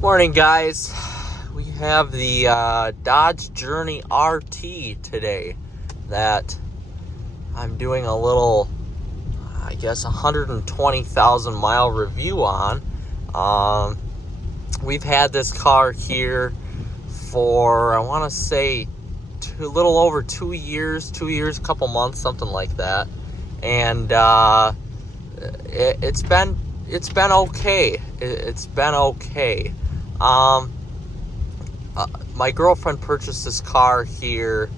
Morning, guys. We have the Dodge Journey RT today that I'm doing a little, 120,000 mile review on. We've had this car here for, I want to say, a little over 2 years, a couple months, something like that. And it's been okay. It's been okay. My girlfriend purchased this car here,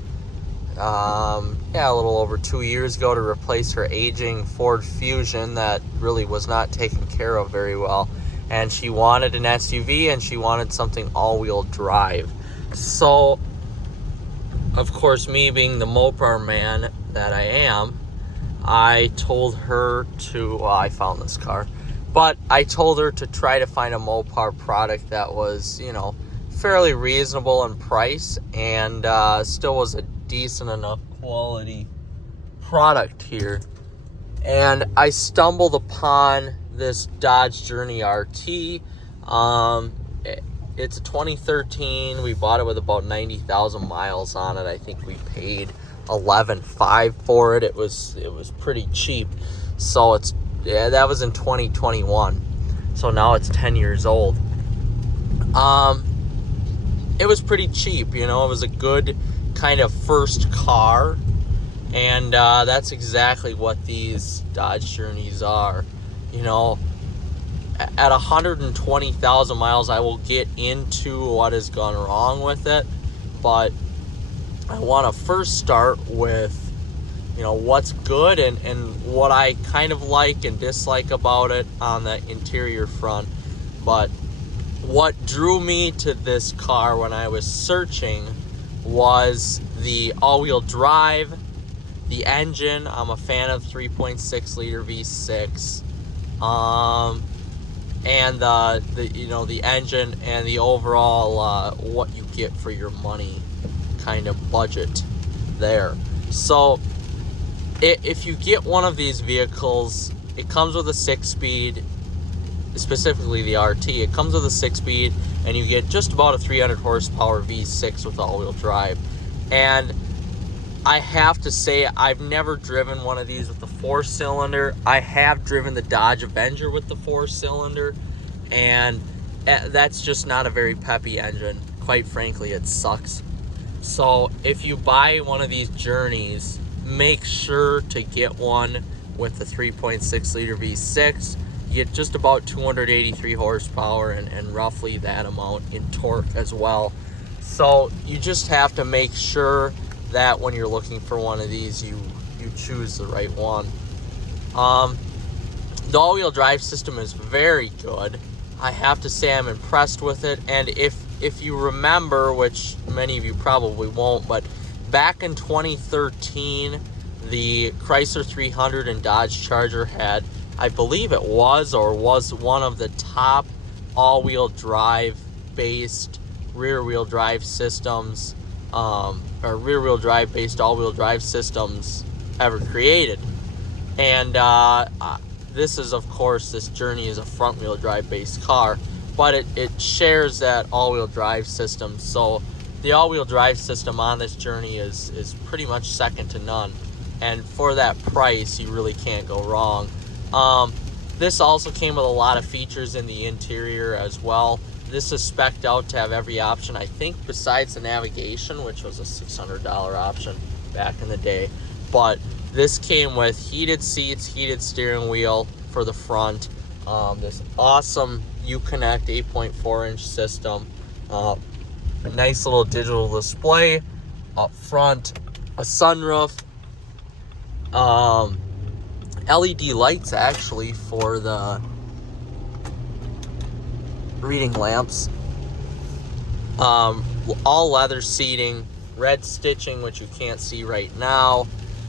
a little over 2 years ago to replace her aging Ford Fusion that really was not taken care of very well. And she wanted an SUV and she wanted something all-wheel drive. So, of course, me being the Mopar man that I am, I told her to, I found this car, but I told her to try to find a Mopar product that was, fairly reasonable in price and still was a decent enough quality product here. And I stumbled upon this Dodge Journey RT. It's a 2013. We bought it with about 90,000 miles on it. I think we paid $11,500 for it. It was pretty cheap. So that was in 2021. So now it's 10 years old. It was pretty cheap, it was a good kind of first car. And that's exactly what these Dodge Journeys are. At 120,000 miles, I will get into what has gone wrong with it. But I want to first start with, what's good and what I kind of like and dislike about it on the interior front. But what drew me to this car when I was searching was the all-wheel drive, the engine. I'm a fan of 3.6 liter V6, and the engine and the overall what you get for your money kind of budget there. So if you get one of these vehicles, it comes with a 6-speed, specifically the RT. It comes with a 6-speed, and you get just about a 300 horsepower V6 with all-wheel drive. And I have to say, I've never driven one of these with the 4-cylinder. I have driven the Dodge Avenger with the 4-cylinder, and that's just not a very peppy engine. Quite frankly, it sucks. So if you buy one of these Journeys, make sure to get one with the 3.6 liter V6. You get just about 283 horsepower and roughly that amount in torque as well. So you just have to make sure that when you're looking for one of these, you choose the right one. The all-wheel drive system is very good. I have to say I'm impressed with it. And if you remember, which many of you probably won't, but back in 2013, the Chrysler 300 and Dodge Charger had, I believe it was one of the top all-wheel drive based rear-wheel drive systems, or rear-wheel drive based all-wheel drive systems ever created. And this Journey is a front-wheel drive based car, but it shares that all-wheel drive system. So the all-wheel drive system on this Journey is pretty much second to none. And for that price, you really can't go wrong. This also came with a lot of features in the interior as well. This is spec'd out to have every option, I think, besides the navigation, which was a $600 option back in the day. But this came with heated seats, heated steering wheel for the front, this awesome Uconnect 8.4-inch system, a nice little digital display up front, a sunroof, LED lights actually for the reading lamps, all leather seating, red stitching, which you can't see right now,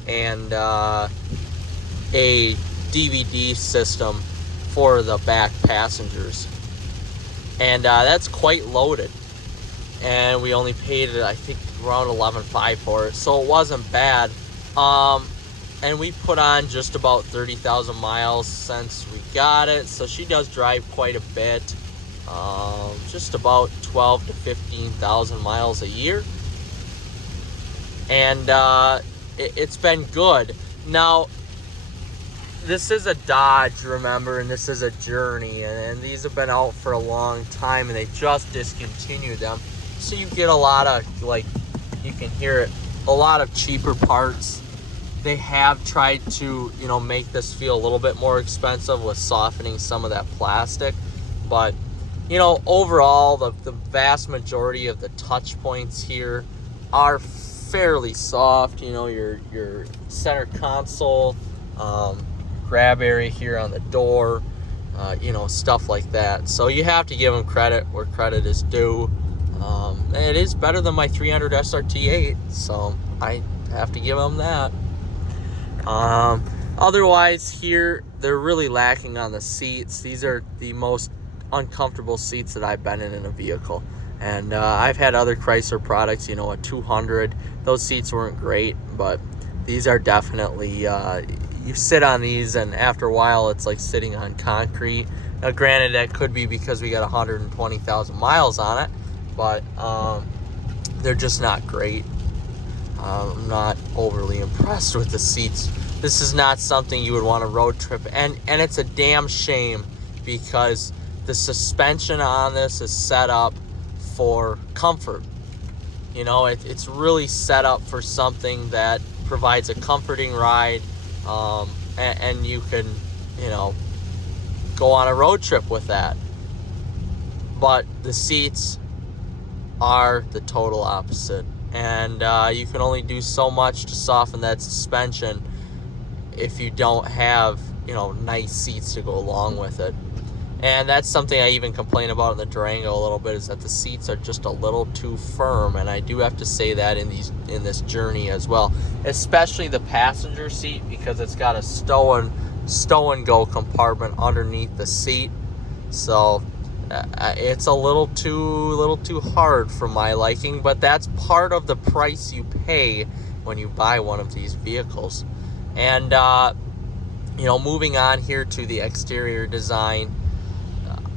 and a DVD system for the back passengers. And that's quite loaded. And we only paid, I think, around $11,500 for it, so it wasn't bad. And we put on just about 30,000 miles since we got it, so she does drive quite a bit. just about 12 to 15,000 miles a year. And it's been good. Now, this is a Dodge, remember, and this is a Journey, and these have been out for a long time, and they just discontinued them. So you get a lot of, like, you can hear it, a lot of cheaper parts. They have tried to, make this feel a little bit more expensive with softening some of that plastic. But, overall, the vast majority of the touch points here are fairly soft. Your center console, grab area here on the door, stuff like that. So you have to give them credit where credit is due. It is better than my 300 SRT8, so I have to give them that. Otherwise here, they're really lacking on the seats. These are the most uncomfortable seats that I've been in a vehicle. And I've had other Chrysler products, a 200. Those seats weren't great, but these are definitely, you sit on these and after a while it's like sitting on concrete. Now granted, that could be because we got 120,000 miles on it, but they're just not great. I'm not overly impressed with the seats. This is not something you would want to road trip, and it's a damn shame because the suspension on this is set up for comfort. It's really set up for something that provides a comforting ride, and you can, go on a road trip with that. But the seats are the total opposite. And you can only do so much to soften that suspension if you don't have, nice seats to go along with it. And that's something I even complain about in the Durango a little bit, is that the seats are just a little too firm. And I do have to say that in this Journey as well, especially the passenger seat, because it's got a stow and go compartment underneath the seat. So it's a little too hard for my liking, but that's part of the price you pay when you buy one of these vehicles. And moving on here to the exterior design,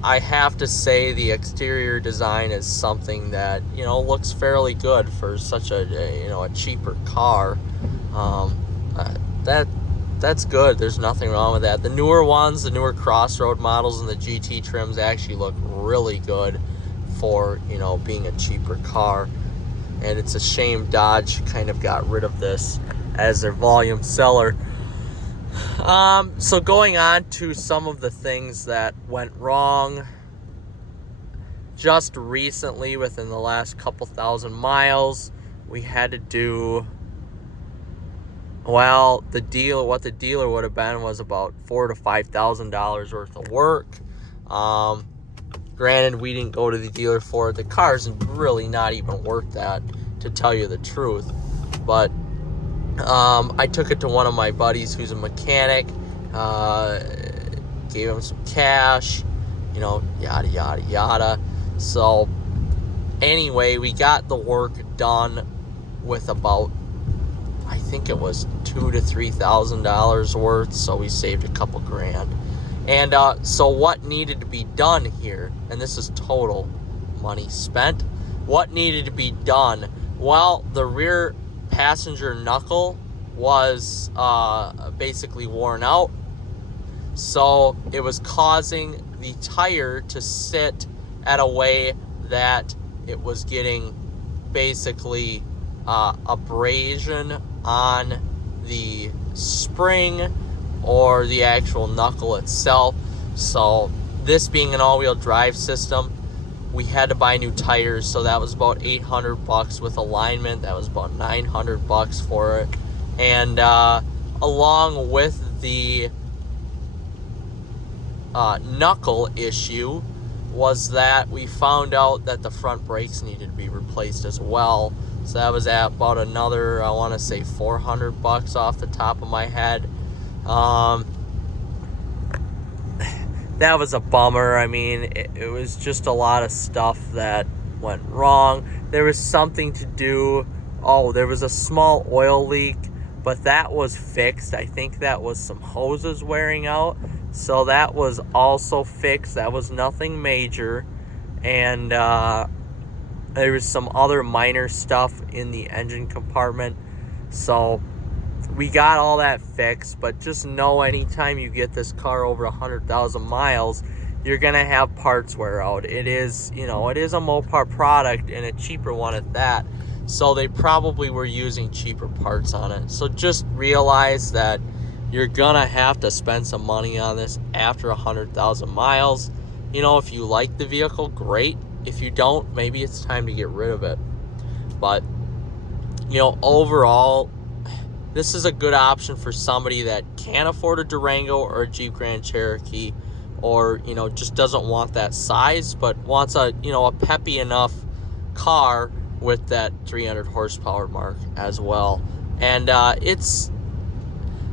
I have to say the exterior design is something that looks fairly good for such a cheaper car. That's good. There's nothing wrong with that. The newer ones, the newer Crossroad models and the GT trims actually look really good for, being a cheaper car. And it's a shame Dodge kind of got rid of this as their volume seller. So going on to some of the things that went wrong just recently within the last couple thousand miles, we had to do, well, what the dealer would have been was about $4,000 to $5,000 worth of work. Granted, we didn't go to the dealer for it. The car's really not even worth that, to tell you the truth. But I took it to one of my buddies who's a mechanic, gave him some cash, yada, yada, yada. So anyway, we got the work done with about, I think it was $2,000 to $3,000 worth, so we saved a couple grand. And so what needed to be done here, and this is total money spent, what needed to be done? Well, the rear passenger knuckle was basically worn out, so it was causing the tire to sit at a way that it was getting basically abrasion on the spring or the actual knuckle itself. So this being an all-wheel drive system, we had to buy new tires, so that was about $800 with alignment. That was about $900 for it. And along with the knuckle issue was that we found out that the front brakes needed to be replaced as well. So that was at about another, I want to say $400 off the top of my head. That was a bummer. I mean, it was just a lot of stuff that went wrong. There was something to do. Oh, there was a small oil leak, but that was fixed. I think that was some hoses wearing out. So that was also fixed. That was nothing major. and there was some other minor stuff in the engine compartment. So we got all that fixed, but just know anytime you get this car over 100,000 miles, you're gonna have parts wear out. It is, it is a Mopar product, and a cheaper one at that. So they probably were using cheaper parts on it. So just realize that you're gonna have to spend some money on this after 100,000 miles. If you like the vehicle, great. If you don't, maybe it's time to get rid of it. But overall, this is a good option for somebody that can't afford a Durango or a Jeep Grand Cherokee, or just doesn't want that size, but wants a peppy enough car with that 300 horsepower mark as well. And it's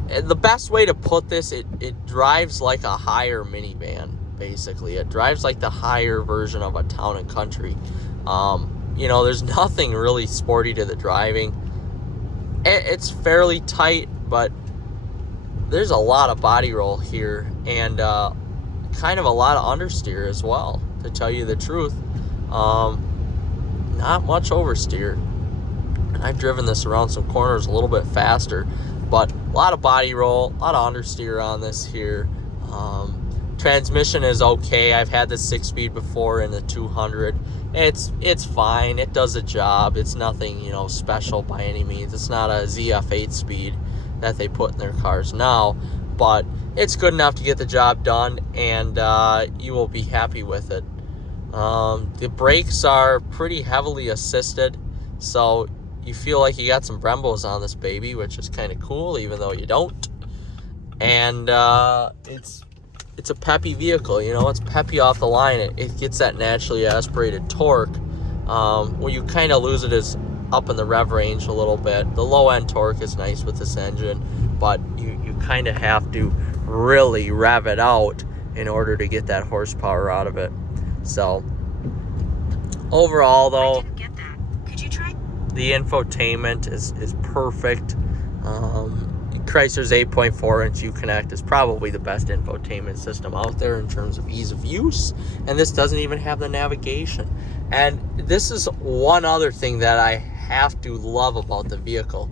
the best way to put this, it drives like a higher minivan. Basically, it drives like the higher version of a town and country. There's nothing really sporty to the driving. It's fairly tight, but there's a lot of body roll here, and kind of a lot of understeer as well, to tell you the truth. Not much oversteer. And I've driven this around some corners a little bit faster, but a lot of body roll, a lot of understeer on this here. Transmission is okay. I've had the 6-speed before in the 200. It's fine. It does the job. It's nothing, special by any means. It's not a ZF 8-speed that they put in their cars now, but it's good enough to get the job done, and you will be happy with it. The brakes are pretty heavily assisted, so you feel like you got some Brembos on this baby, which is kind of cool, even though you don't. And it's a peppy vehicle, it's peppy off the line. It gets that naturally aspirated torque. Where you kind of lose it is up in the rev range a little bit. The low end torque is nice with this engine, but you kind of have to really rev it out in order to get that horsepower out of it. So overall, though, I didn't get that. Could you try? The infotainment is perfect. Chrysler's 8.4-inch Uconnect is probably the best infotainment system out there in terms of ease of use, and this doesn't even have the navigation. And this is one other thing that I have to love about the vehicle.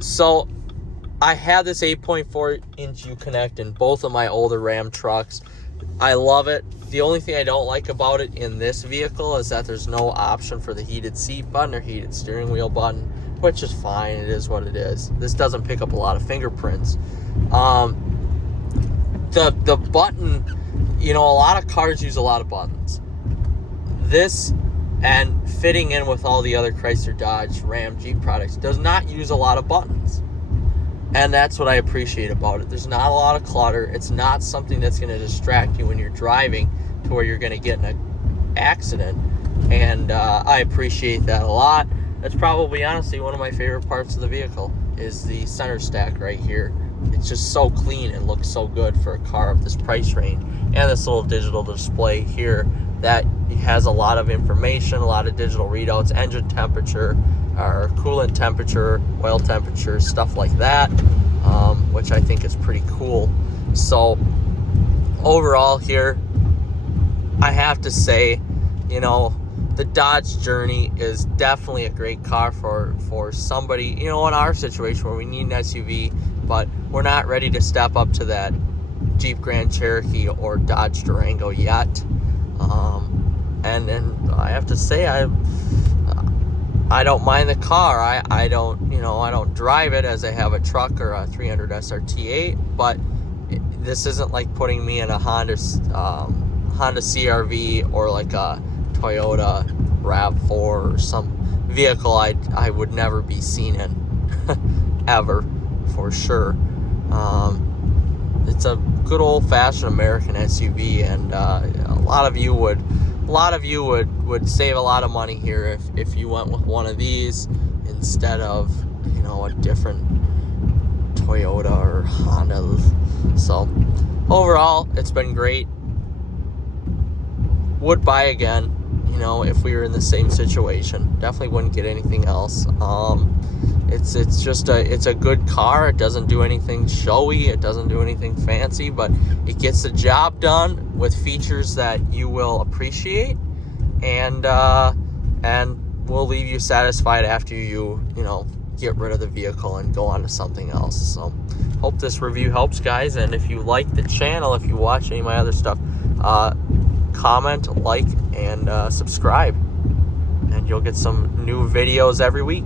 So I had this 8.4-inch Uconnect in both of my older Ram trucks. I love it. The only thing I don't like about it in this vehicle is that there's no option for the heated seat button or heated steering wheel button, which is fine. It is what it is. This doesn't pick up a lot of fingerprints. The button, a lot of cars use a lot of buttons. This, and fitting in with all the other Chrysler, Dodge, Ram, Jeep products, does not use a lot of buttons. And that's what I appreciate about it. There's not a lot of clutter. It's not something that's going to distract you when you're driving to where you're going to get in an accident. And I appreciate that a lot. That's probably, honestly, one of my favorite parts of the vehicle is the center stack right here. It's just so clean and looks so good for a car of this price range. And this little digital display here that has a lot of information, a lot of digital readouts, engine temperature, or coolant temperature, oil temperature, stuff like that, which I think is pretty cool. So overall here, I have to say, the Dodge Journey is definitely a great car for somebody, in our situation where we need an SUV, but we're not ready to step up to that Jeep Grand Cherokee or Dodge Durango yet. And I have to say, I don't mind the car. I don't drive it as I have a truck or a 300 SRT8, but this isn't like putting me in a Honda CR-V or like a Toyota RAV4 or some vehicle I would never be seen in ever, for sure. It's a good old-fashioned American SUV, and a lot of you would save a lot of money here if you went with one of these instead of a different Toyota or Honda. So overall, it's been great. Would buy again, if we were in the same situation. Definitely wouldn't get anything else. It's a good car. It doesn't do anything showy. It doesn't do anything fancy, but it gets the job done with features that you will appreciate. and we'll leave you satisfied after you get rid of the vehicle and go on to something else. So hope this review helps, guys, and if you like the channel, if you watch any of my other stuff, comment, like, and subscribe, and you'll get some new videos every week.